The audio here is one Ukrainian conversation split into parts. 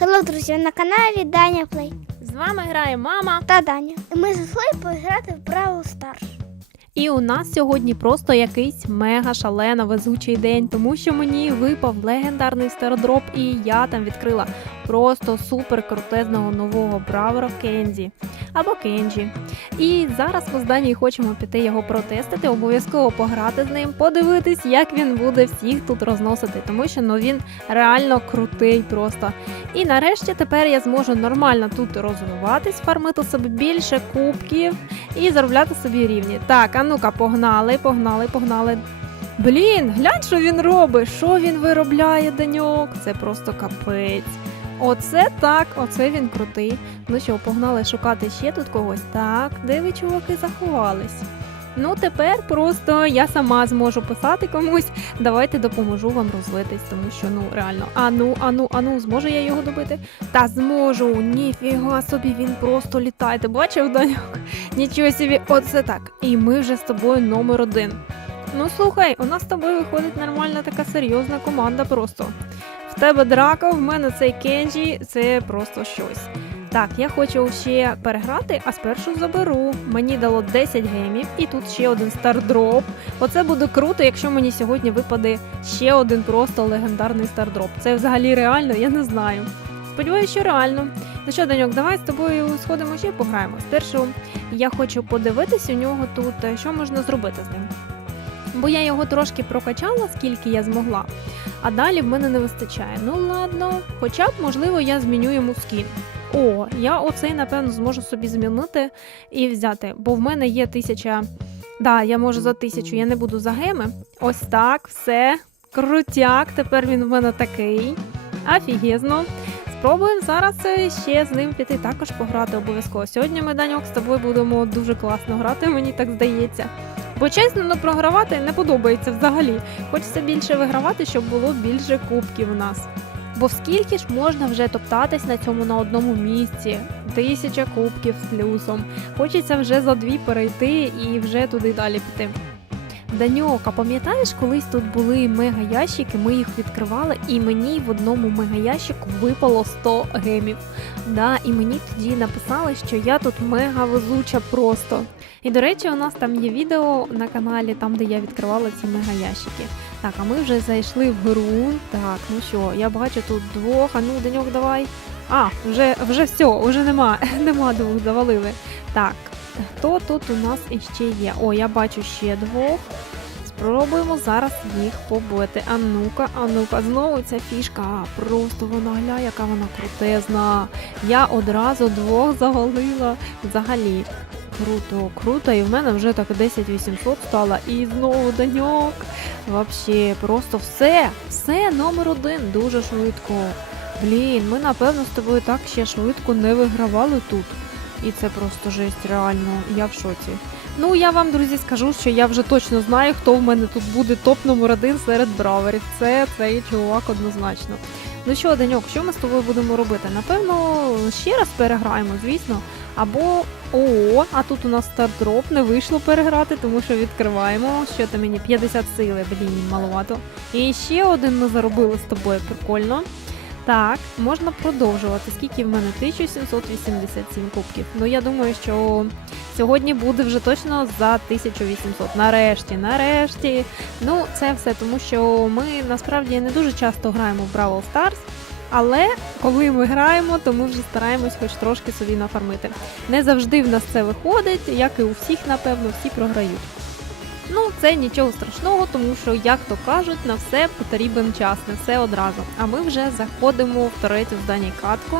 Хелло, друзі, на каналі Даня Плей З вами грає мама. та Даня. І ми зайшли пограти в Бравл Старш. І у нас сьогодні просто якийсь мега шалено везучий день, тому що мені випав легендарний стародроп, і я там відкрила просто супер крутезного нового бравера Кензі або Кенджі. І зараз ми з Данією хочемо піти його протестити, обов'язково пограти з ним, подивитись, як він буде всіх тут розносити, тому що ну він реально крутий просто. І нарешті тепер я зможу нормально тут розвиватись, фармити собі більше кубків і заробляти собі рівні. Так, а ну-ка, погнали, погнали, погнали. Блін, глянь, що він робить, що він виробляє деньок. Це просто капець. Оце так, оце він крутий. Ну що, погнали шукати ще тут когось. Так, де ви чуваки заховались? Ну, тепер просто я сама зможу писати комусь. Давайте допоможу вам розвитись, тому що ну реально. Ану, ану, ану, зможу я його добити? Та зможу. Ніфіга собі, він просто літає. Ти бачив, Даньок? Нічого собі, оце так. І ми вже з тобою номер один. Ну слухай, у нас з тобою виходить нормальна така серйозна команда просто. Тебе драка, в мене цей Кенджі, це просто щось. Так, я хочу ще переграти, а спершу заберу. Мені дало 10 гемів, і тут ще один стардроп. Оце буде круто, якщо мені сьогодні випаде ще один просто легендарний стардроп. Це взагалі реально, я не знаю. Сподіваюся, що реально. Ну що, Даньок, давай з тобою сходимо ще пограємо. Спершу я хочу подивитись у нього тут, е, що можна зробити з ним. Бо я його трошки прокачала, скільки я змогла, а далі в мене не вистачає. Ну ладно, хоча б, можливо, я зміню йому скін. О, я оцей, напевно, зможу собі змінити і взяти, бо в мене є тисяча. Да, я можу за тисячу, я не буду за геми. Ось так, все. Крутяк, тепер він в мене такий. Офігезно. Спробуємо зараз е, ще з ним піти також пограти обов'язково. Сьогодні ми Даньок з тобою будемо дуже класно грати, мені так здається. Бо чесно, ну програвати не подобається взагалі. Хочеться більше вигравати, щоб було більше кубків у нас. Бо скільки ж можна вже топтатись на цьому на одному місці? Тисяча кубків з плюсом. Хочеться вже за дві перейти і вже туди далі піти. Даньок, а пам'ятаєш, колись тут були мега-ящики, ми їх відкривали, і мені в одному мега-ящику випало 100 гемів. Да, і мені тоді написали, що я тут мега везуча просто. І до речі, у нас там є відео на каналі, там де я відкривала ці мега-ящики. Так, а ми вже зайшли в гру. Так, ну що, я бачу тут двох, а ну Даньок, давай. А, вже, вже все, вже нема, нема двох, завалили. Так, хто тут у нас іще є? О, я бачу ще двох. Спробуємо зараз їх побити. А ну-ка, а ну-ка, знову ця фішка. Просто вона гля, яка вона крутезна. Я одразу двох завалила. Взагалі. Круто, круто, і в мене вже так 10 800 стало. І знову даньок. Вообще, просто все, все номер один, дуже швидко. Блін, ми напевно з тобою так ще швидко не вигравали тут. І це просто жесть, реально, я в шоці. Ну, я вам, друзі, скажу, що я вже точно знаю, хто в мене тут буде топ номер один серед браверів. Це цей чувак однозначно. Ну що, Даньок, що ми з тобою будемо робити? Напевно, ще раз переграємо, звісно. Або о, а тут у нас стардроп не вийшло переграти, тому що відкриваємо. Що там мені 50 сили, блін, маловато. І ще один ми заробили з тобою, прикольно. Так, можна продовжувати. Скільки в мене? 1787 кубків. Ну я думаю, що сьогодні буде вже точно за 1800. Нарешті, нарешті. Ну, це все, тому що ми насправді не дуже часто граємо в Бравл Stars. Але коли ми граємо, то ми вже стараємось хоч трошки собі нафармити. Не завжди в нас це виходить, як і у всіх, напевно, всі програють. Ну, це нічого страшного, тому що, як то кажуть, на все потрібен час, не все одразу. А ми вже заходимо в третю здані катку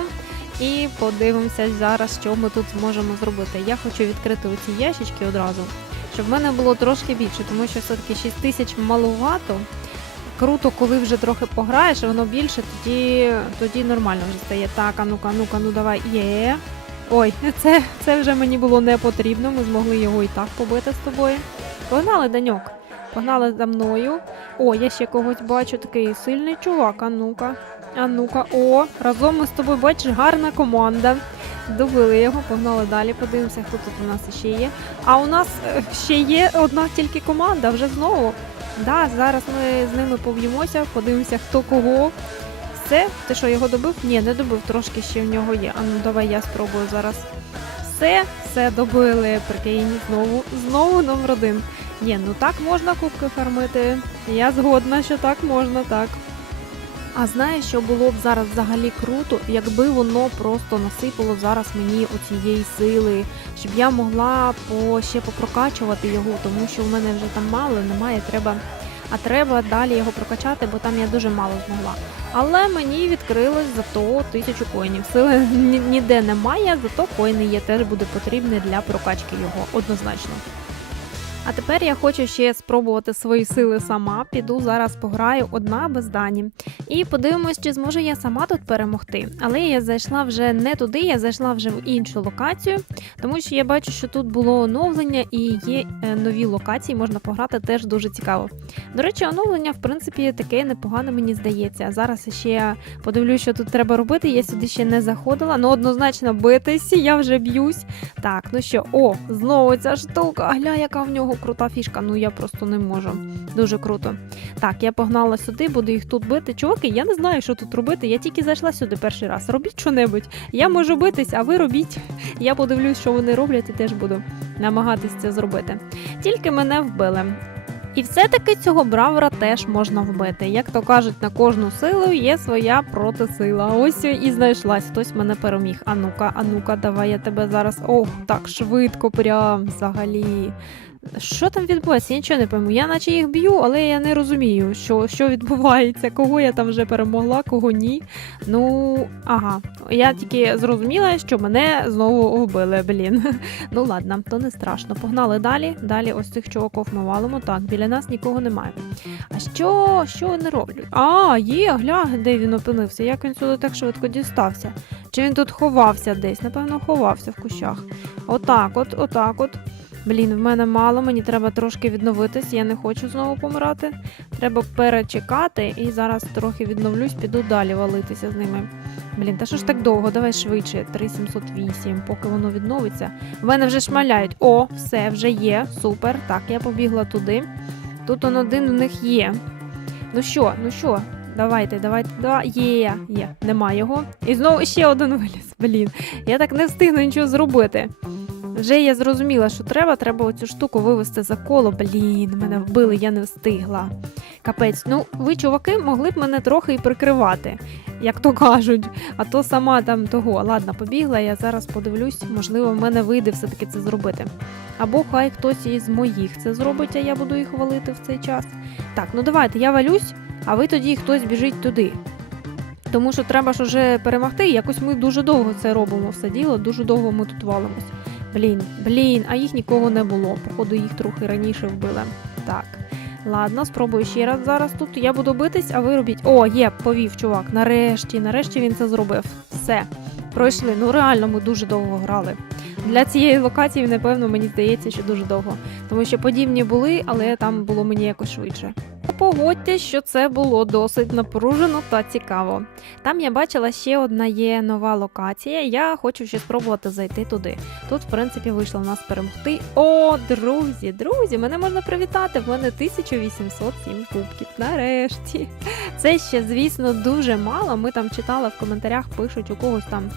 і подивимося зараз, що ми тут зможемо зробити. Я хочу відкрити оці ящички одразу, щоб в мене було трошки більше, тому що все-таки 6 тисяч маловато. Круто, коли вже трохи пограєш, воно більше, тоді, тоді нормально вже стає. Так, а ну-ка, ну-ка, ну давай. Є. Ой, це, це вже мені було не потрібно. Ми змогли його і так побити з тобою. Погнали, Даньок. Погнали за мною. О, я ще когось бачу, такий сильний чувак. А ну-ка. А ну-ка, о, разом ми з тобою бачиш, гарна команда. Добили його, погнали далі, подивимося, хто тут у нас ще є. А у нас е, ще є одна тільки команда, вже знову. Да, зараз ми з ними поб'ємося, подивимося, хто кого. Все, ти що, його добив? Ні, не добив, трошки ще в нього є. А ну давай я спробую зараз. Все, все добили. Прикинь, знову, знову номер один. Ні, ну так можна кубки фармити. Я згодна, що так можна, так. А знаєш, що було б зараз взагалі круто, якби воно просто насипало зараз мені оцієї сили, щоб я могла по ще попрокачувати його, тому що в мене вже там мало немає, треба. А треба далі його прокачати, бо там я дуже мало змогла. Але мені відкрилось зато тисячу коїнів. Сили ні- ніде немає, зато коїни є теж буде потрібні для прокачки його однозначно. А тепер я хочу ще спробувати свої сили сама. Піду зараз пограю одна без дані. І подивимось, чи зможу я сама тут перемогти. Але я зайшла вже не туди, я зайшла вже в іншу локацію, тому що я бачу, що тут було оновлення і є е, нові локації, можна пограти теж дуже цікаво. До речі, оновлення, в принципі, таке непогане, мені здається. Зараз ще подивлюсь, що тут треба робити. Я сюди ще не заходила, ну однозначно битись, я вже б'юсь. Так, ну що, о, знову ця штука. Гля, яка в нього крута фішка. Ну я просто не можу. Дуже круто. Так, я погнала сюди, буду їх тут бити. Чуваки, я не знаю, що тут робити. Я тільки зайшла сюди перший раз. Робіть що-небудь. Я можу битись, а ви робіть. Я подивлюсь, що вони роблять, і теж буду намагатись це зробити. Тільки мене вбили. І все-таки цього бравера теж можна вбити. Як то кажуть, на кожну силу є своя протисила. Ось і знайшлась, хтось мене переміг. А ну-ка, а ну-ка, давай я тебе зараз. Ох, так швидко, прям взагалі. Що там відбувається? Я нічого не пойму. Я наче їх б'ю, але я не розумію, що, що відбувається, кого я там вже перемогла, кого ні. Ну, ага. Я тільки зрозуміла, що мене знову вбили, блін. Ну ладно, то не страшно. Погнали далі. Далі ось цих чуваків ми валимо. Так, біля нас нікого немає. А що, що вони роблять? А, є, гля, де він опинився. Як він сюди так швидко дістався? Чи він тут ховався десь? Напевно, ховався в кущах. Отак, от, отак, от. Блін, в мене мало, мені треба трошки відновитись, я не хочу знову помирати. Треба перечекати і зараз трохи відновлюсь, піду далі валитися з ними. Блін, та що ж так довго? Давай швидше. 3708, поки воно відновиться. В мене вже шмаляють. О, все, вже є. Супер. Так, я побігла туди. Тут он один у них є. Ну що, ну що? Давайте, давайте, давай. Є, є, нема його. І знову ще один виліз. Блін. Я так не встигну нічого зробити. Вже я зрозуміла, що треба. Треба оцю штуку вивести за коло. Блін, мене вбили, я не встигла. Капець, ну ви, чуваки, могли б мене трохи і прикривати, як то кажуть. А то сама там того. Ладно, побігла, я зараз подивлюсь, можливо, в мене вийде все-таки це зробити. Або хай хтось із моїх це зробить, а я буду їх валити в цей час. Так, ну давайте, я валюсь, а ви тоді хтось біжить туди. Тому що треба ж уже перемогти. Якось ми дуже довго це робимо все діло, дуже довго ми тут валимось. Блін, блін, а їх нікого не було. Походу, їх трохи раніше вбили. Так. Ладно, спробую ще раз зараз тут. Я буду битись, а ви робіть. О, є, повів чувак. Нарешті, нарешті він це зробив. Все. Пройшли. Ну реально, ми дуже довго грали. Для цієї локації, напевно, мені здається, що дуже довго. Тому що подібні були, але там було мені якось швидше. Погодьтесь, що це було досить напружено та цікаво. Там я бачила ще одна є нова локація. Я хочу ще спробувати зайти туди. Тут, в принципі, вийшло в нас перемогти. О, друзі, друзі, мене можна привітати. В мене 1807 кубків. Нарешті. Це ще, звісно, дуже мало. Ми там читали в коментарях, пишуть у когось там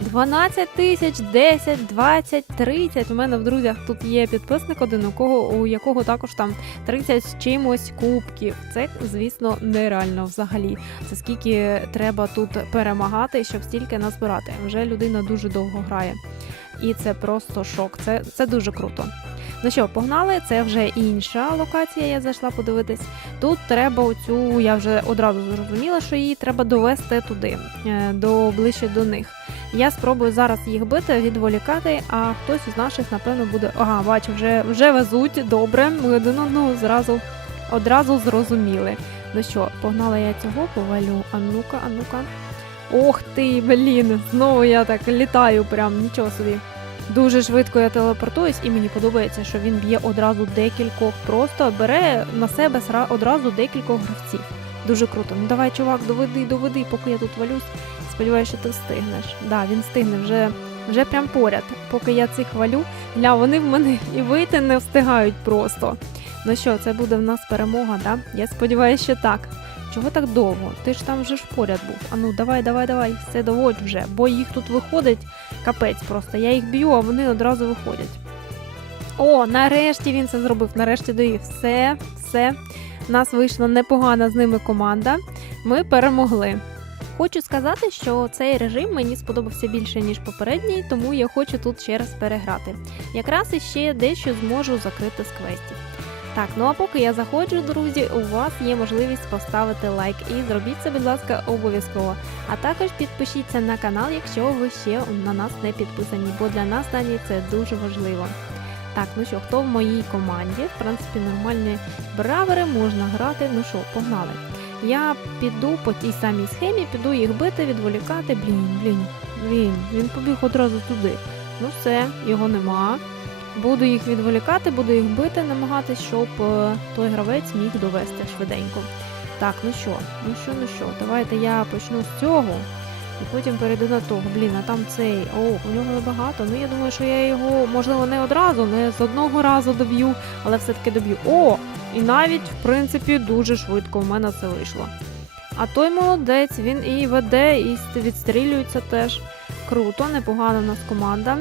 12 тисяч, 10, 20, 30. У мене в друзях тут є підписник один, у кого у якого також там 30 з чимось кубків. Це, звісно, нереально взагалі. Це скільки треба тут перемагати, щоб стільки назбирати. Вже людина дуже довго грає. І це просто шок. Це, це дуже круто. Ну що, погнали? Це вже інша локація. Я зайшла подивитись. Тут треба оцю, я вже одразу зрозуміла, що її треба довести туди, е, до ближче до них. Я спробую зараз їх бити, відволікати, а хтось із наших, напевно, буде. Ага, бачу, вже, вже везуть. Добре, ми один одного зразу одразу зрозуміли. Ну що, погнала я цього, повалю. А ну-ка, а ну-ка. Ох ти, блін, знову я так літаю, прям нічого собі. Дуже швидко я телепортуюсь, і мені подобається, що він б'є одразу декількох, просто бере на себе одразу декількох гравців. Дуже круто. Ну давай, чувак, доведи, доведи, поки я тут валюсь. Сподіваюся, що ти встигнеш. Да, він встигне вже, вже прям поряд. Поки я цих валю, ля, вони в мене і вийти не встигають просто. Ну що, це буде в нас перемога, да? Я сподіваюся, що так. чого так довго? Ти ж там вже ж поряд був. Ану, давай, давай, давай, все доводь вже, бо їх тут виходить капець просто. Я їх б'ю, а вони одразу виходять. О, нарешті він це зробив. Нарешті доїв. Все, все. Нас вийшла непогана з ними команда. Ми перемогли. Хочу сказати, що цей режим мені сподобався більше, ніж попередній, тому я хочу тут ще раз переграти. Якраз іще дещо зможу закрити з квестів. Так, ну а поки я заходжу, друзі, у вас є можливість поставити лайк і зробіть це, будь ласка, обов'язково. А також підпишіться на канал, якщо ви ще на нас не підписані, бо для нас Дані це дуже важливо. Так, ну що, хто в моїй команді? В принципі, нормальні бравери можна грати. Ну що, погнали. Я піду по тій самій схемі, піду їх бити, відволікати. Блін, блін, блін, він побіг одразу туди. Ну все, його нема. Буду їх відволікати, буду їх бити, намагатись, щоб е, той гравець міг довести швиденько. Так, ну що, ну що, ну що, давайте я почну з цього. І потім перейду на того. Блін, а там цей. О, у нього небагато. Ну я думаю, що я його, можливо, не одразу, не з одного разу доб'ю, але все-таки доб'ю. О! І навіть, в принципі, дуже швидко у мене це вийшло. А той молодець, він і веде, і відстрілюється теж. Круто, непогана у нас команда.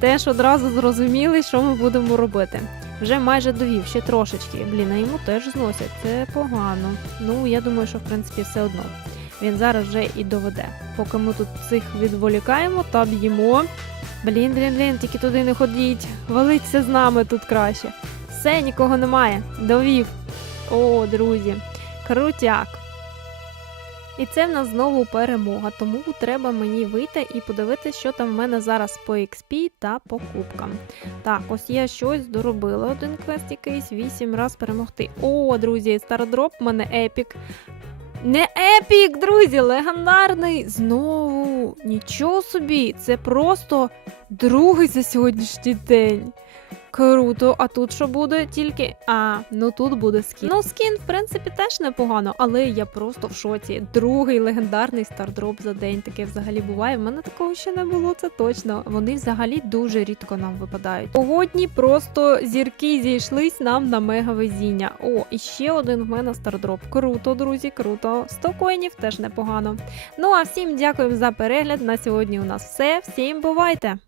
Теж одразу зрозуміли, що ми будемо робити. Вже майже довів, ще трошечки. Блін, а йому теж зносять. Це погано. Ну, я думаю, що в принципі все одно. Він зараз вже і доведе. Поки ми тут цих відволікаємо та б'ємо. Блін, блін, блін, тільки туди не ходіть. Валиться з нами тут краще. Все, нікого немає. Довів. О, друзі, крутяк. І це в нас знову перемога, тому треба мені вийти і подивитися, що там в мене зараз по XP та по кубкам. Так, ось я щось доробила. Один квест якийсь, 8 раз перемогти. О, друзі, стародроп в мене епік. Не епік, друзі, легендарний. Знову нічого собі. Це просто другий за сьогоднішній день. Круто, а тут що буде тільки. А, ну тут буде скін. Ну, скін, в принципі, теж непогано, але я просто в шоці. Другий легендарний стардроп за день. Таке взагалі буває. В мене такого ще не було, це точно. Вони взагалі дуже рідко нам випадають. Сьогодні просто зірки зійшлись нам на мега везіння. О, і ще один в мене стардроп. Круто, друзі, круто. 100 коїнів теж непогано. Ну а всім дякуємо за перегляд. На сьогодні у нас все. Всім бувайте!